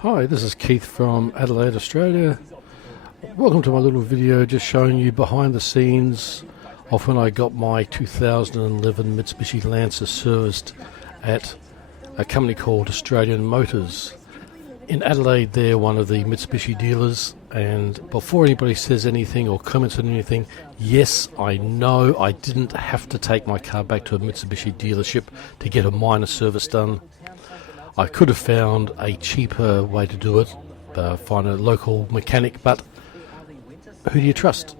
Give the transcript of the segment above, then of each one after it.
Hi, this is Keith from Adelaide, Australia. Welcome to my little video just showing you behind the scenes of when I got my 2011 Mitsubishi Lancer serviced at a company called Australian Motors. In Adelaide, they're one of the Mitsubishi dealers, and before anybody says anything or comments on anything, yes, I know I didn't have to take my car back to a Mitsubishi dealership to get a minor service done. I could have found a cheaper way to do it, find a local mechanic, but who do you trust?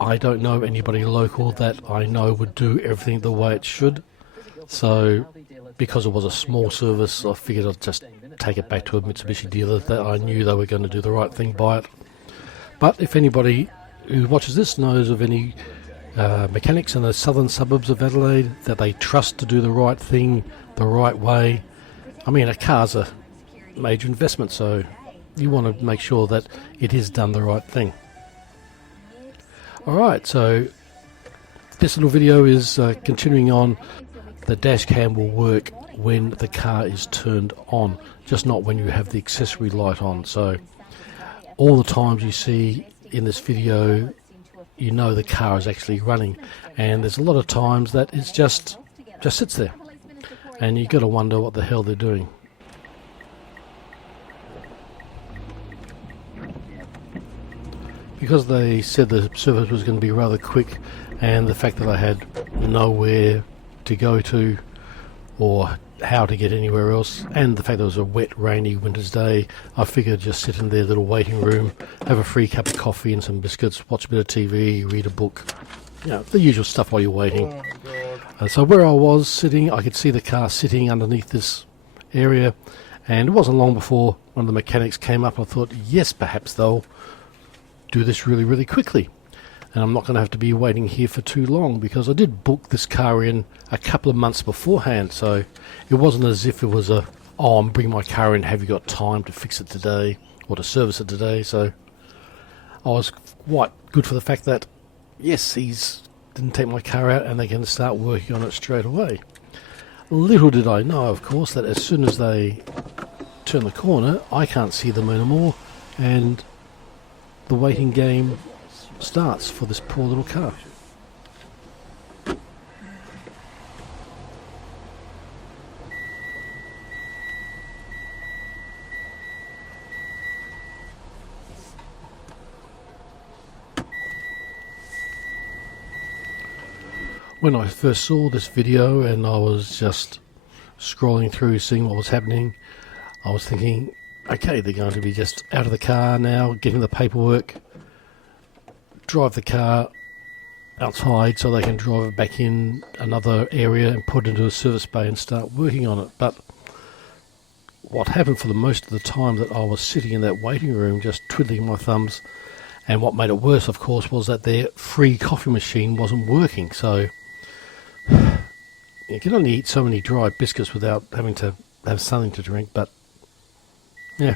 I don't know anybody local that I know would do everything the way it should. So, because it was a small service, I figured I'd just take it back to a Mitsubishi dealer that I knew they were going to do the right thing by it. But if anybody who watches this knows of any mechanics in the southern suburbs of Adelaide that they trust to do the right thing the right way, I mean, a car's a major investment, so you want to make sure that it is done the right thing. Alright, so this little video is continuing on. The dash cam will work when the car is turned on, just not when you have the accessory light on. So all the times you see in this video, you know the car is actually running, and there's a lot of times that it's just sits there. And you got to wonder what the hell they're doing. Because they said the service was going to be rather quick, and the fact that I had nowhere to go to or how to get anywhere else, and the fact that it was a wet, rainy winter's day, I figured just sit in their little waiting room, have a free cup of coffee and some biscuits, watch a bit of TV, read a book, you know, the usual stuff while you're waiting. So where I was sitting, I could see the car sitting underneath this area, and it wasn't long before one of the mechanics came up. I thought, yes, perhaps they'll do this really, really quickly, and I'm not going to have to be waiting here for too long, because I did book this car in a couple of months beforehand, so it wasn't as if it was a, oh, I'm bringing my car in, have you got time to fix it today or to service it today? So I was quite good for the fact that, yes, he's didn't take my car out and they can start working on it straight away. Little did I know, of course, that as soon as they turn the corner, I can't see them anymore, and the waiting game starts for this poor little car. When I first saw this video and I was just scrolling through seeing what was happening, I was thinking, okay, they're going to be just out of the car now, getting the paperwork, drive the car outside so they can drive it back in another area and put it into a service bay and start working on it. But what happened for the most of the time that I was sitting in that waiting room just twiddling my thumbs, and what made it worse, of course, was that their free coffee machine wasn't working. So you can only eat so many dry biscuits without having to have something to drink, but yeah.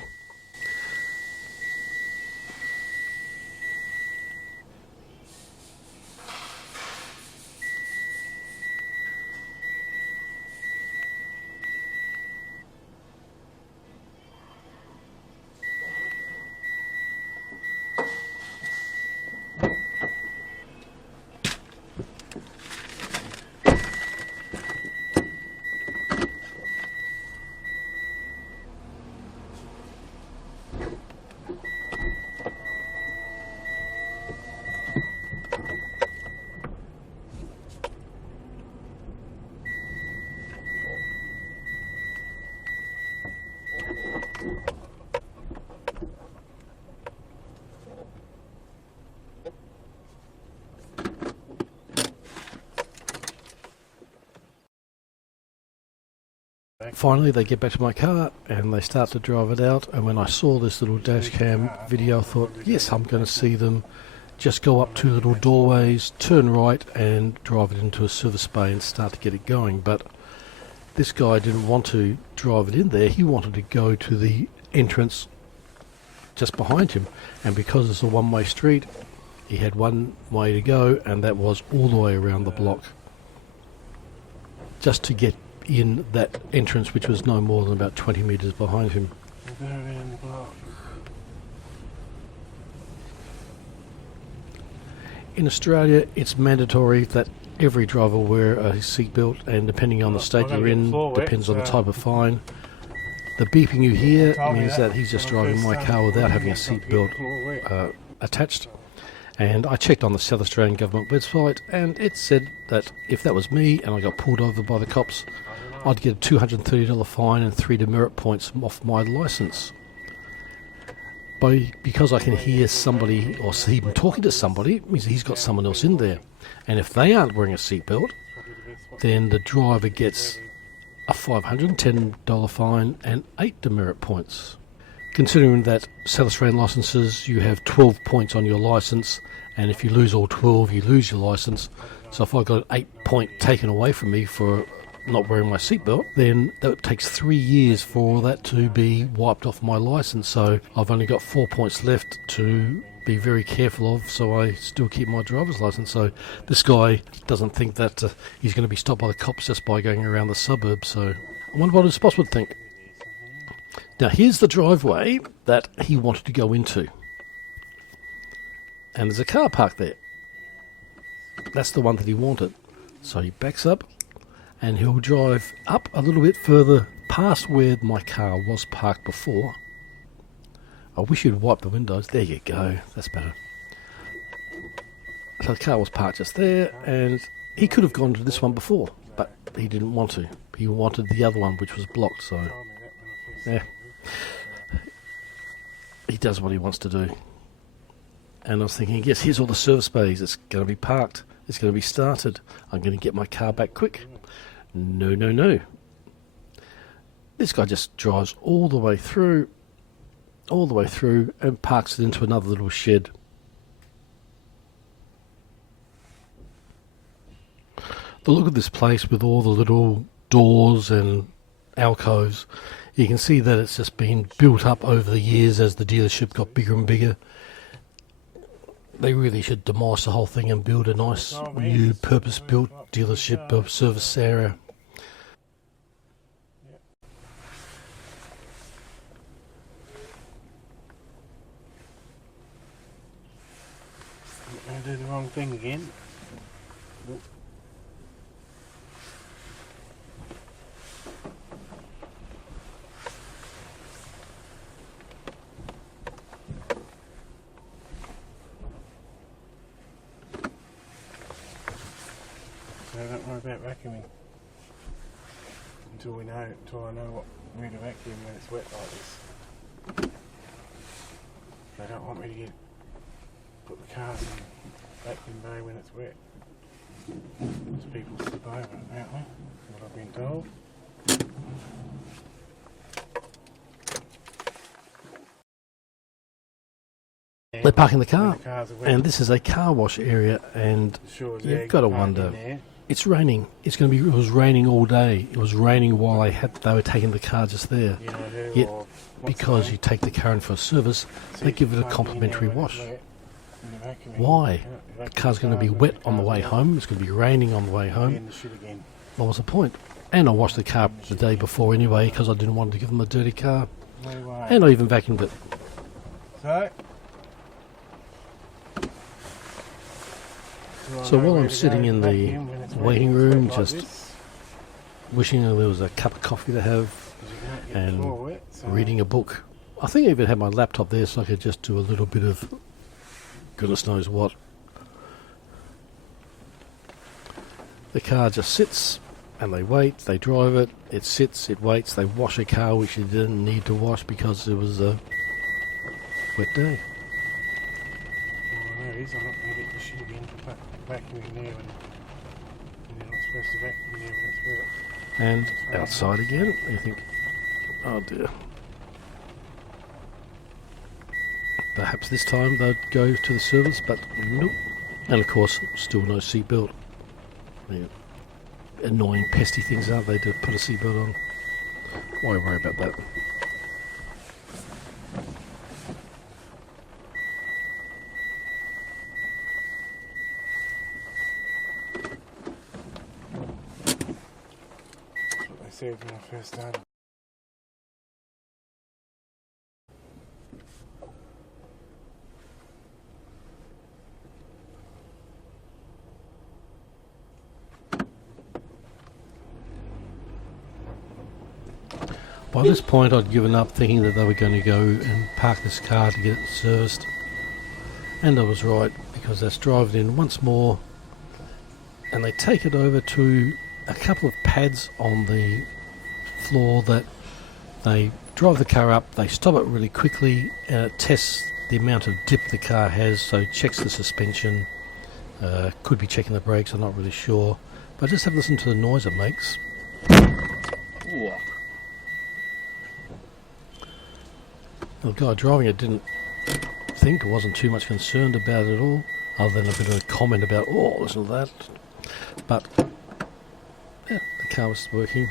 Finally they get back to my car and they start to drive it out, and when I saw this little dash cam video I thought, yes, I'm going to see them just go up two little doorways, turn right and drive it into a service bay and start to get it going. But this guy didn't want to drive it in there, he wanted to go to the entrance just behind him, and because it's a one-way street he had one way to go, and that was all the way around the block just to get in that entrance, which was no more than about 20 metres behind him. In Australia, it's mandatory that every driver wear a seatbelt, and depending on the state you're in, depends on the type of fine. The beeping you hear means that he's just driving my car without having a seatbelt attached. And I checked on the South Australian Government website, and it said that if that was me and I got pulled over by the cops, I'd get a $230 fine and 3 demerit points off my licence. Because I can hear somebody or see him talking to somebody, it means he's got someone else in there. And if they aren't wearing a seatbelt, then the driver gets a $510 fine and 8 demerit points. Considering that South Australian licences, you have 12 points on your licence, and if you lose all 12, you lose your licence. So if I got an 8 point taken away from me for not wearing my seatbelt, then that takes 3 years for that to be wiped off my licence. So I've only got 4 points left to be very careful of, so I still keep my driver's licence. So this guy doesn't think that he's going to be stopped by the cops just by going around the suburbs. So I wonder what his boss would think. Now here's the driveway that he wanted to go into, and there's a car parked there. That's the one that he wanted. So he backs up and he'll drive up a little bit further past where my car was parked before. I wish you'd wipe the windows. There you go. That's better. So the car was parked just there, and he could have gone to this one before, but he didn't want to. He wanted the other one, which was blocked, so yeah. He does what he wants to do. And I was thinking, yes, here's all the service bays. It's going to be parked. It's going to be started. I'm going to get my car back quick. No, no, no. This guy just drives all the way through, and parks it into another little shed. The look of this place with all the little doors and alcoves, you can see that it's just been built up over the years as the dealership got bigger and bigger. They really should demolish the whole thing and build a nice new purpose-built dealership of service area. I do the wrong thing again. Nope. So don't worry about vacuuming until I know where to vacuum when it's wet like this. They don't want me to put the cars in the vacuum bay when it's wet. Most people slip over it, apparently, what I've been told. They're parking the car, and this is a car wash area, and you've got to wonder, it's raining. It was raining all day. It was raining while they were taking the car just there. Yet, because you take the car in for a service, they give it a complimentary wash. Why? The car's going to be wet on the way home. It's going to be raining on the way home. What was the point? And I washed the car the day before anyway because I didn't want to give them a dirty car. And I even vacuumed it. So while I'm sitting in the waiting room just wishing there was a cup of coffee to have and reading a book, I think I even had my laptop there so I could just do a little bit of goodness knows what. The car just sits and they wait, they drive it, it sits, it waits, they wash a car which it didn't need to wash because it was a wet day. Well, there it is. I'm not going to get the shit again for vacuuming there when you're not supposed to vacuum there when it's wet. And outside again, you think, oh dear. Perhaps this time they'd go to the service, but nope. And of course, still no seatbelt. They're annoying, pesty things, aren't they, to put a seatbelt on? Why worry about that? said when I first started. By this point I'd given up, thinking that they were going to go and park this car to get it serviced, and I was right, because let's drive it in once more, and they take it over to a couple of pads on the floor that they drive the car up, they stop it really quickly, and it tests the amount of dip the car has, so it checks the suspension, could be checking the brakes, I'm not really sure, but just have a listen to the noise it makes. Ooh. The guy driving it didn't think, or wasn't too much concerned about it at all, other than a bit of a comment about, oh, listen to that. But yeah, the car was working.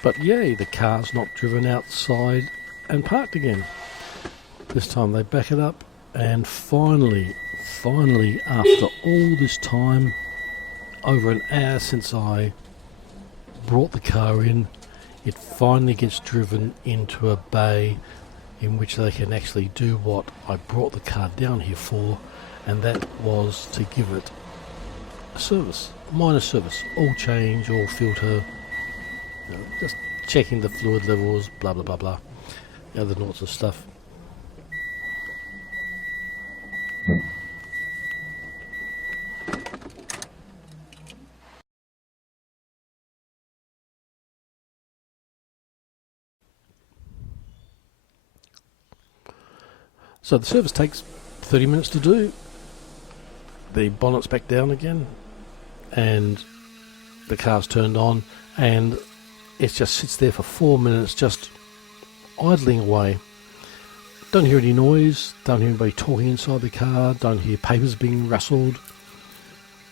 But yay, the car's not driven outside and parked again. This time they back it up, and finally, after all this time, over an hour since I brought the car in, it finally gets driven into a bay in which they can actually do what I brought the car down here for, and that was to give it a service, a minor service, oil change, oil filter, just checking the fluid levels, blah blah blah blah, the other sorts of stuff. So the service takes 30 minutes to do. The bonnet's back down again, and the car's turned on, and it just sits there for 4 minutes just idling away. Don't hear any noise, don't hear anybody talking inside the car, don't hear papers being rustled,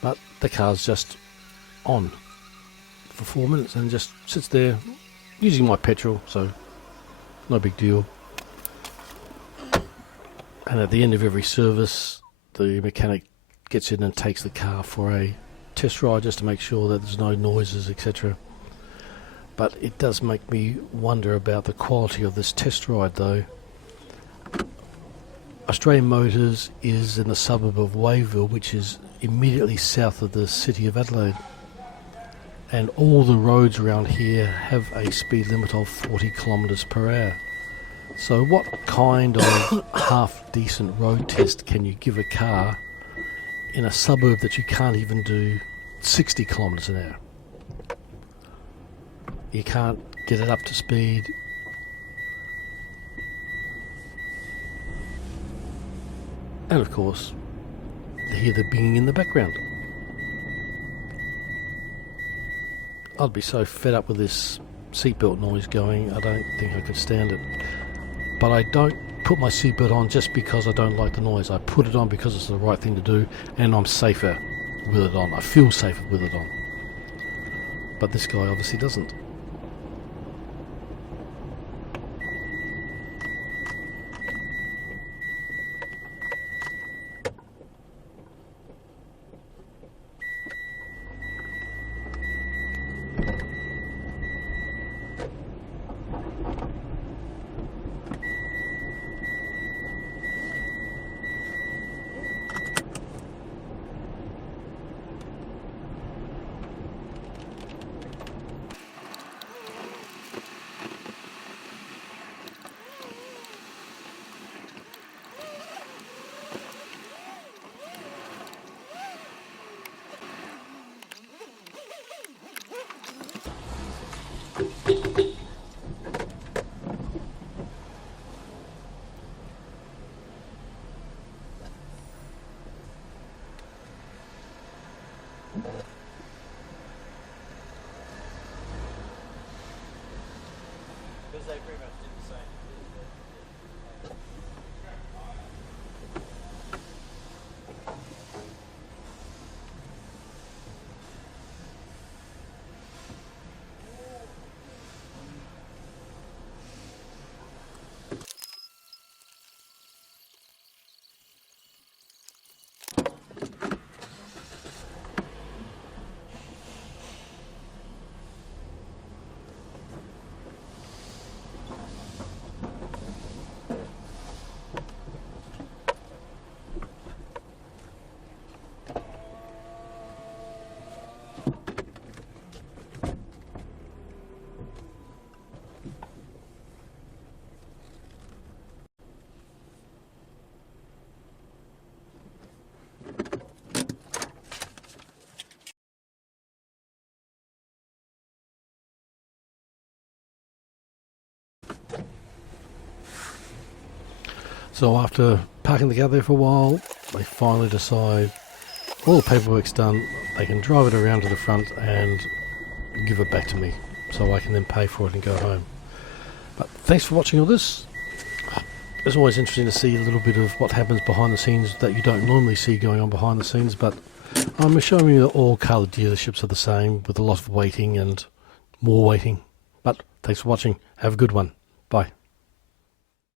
but the car's just on for 4 minutes and just sits there using my petrol, so no big deal. And at the end of every service, the mechanic gets in and takes the car for a test ride just to make sure that there's no noises, etc. But it does make me wonder about the quality of this test ride though. Australian Motors is in the suburb of Wayville, which is immediately south of the city of Adelaide. And all the roads around here have a speed limit of 40 kilometres per hour. So what kind of half-decent road test can you give a car in a suburb that you can't even do 60 kilometres an hour? You can't get it up to speed. And of course, hear the binging in the background. I'd be so fed up with this seatbelt noise going, I don't think I could stand it. But I don't put my seatbelt on just because I don't like the noise. I put it on because it's the right thing to do, and I'm safer with it on. I feel safer with it on. But this guy obviously doesn't. So after parking the car there for a while, they finally decide all the paperwork's done, they can drive it around to the front and give it back to me so I can then pay for it and go home. But thanks for watching all this. It's always interesting to see a little bit of what happens behind the scenes that you don't normally see going on behind the scenes, but I'm showing you that all car dealerships are the same, with a lot of waiting and more waiting. But thanks for watching. Have a good one. Bye.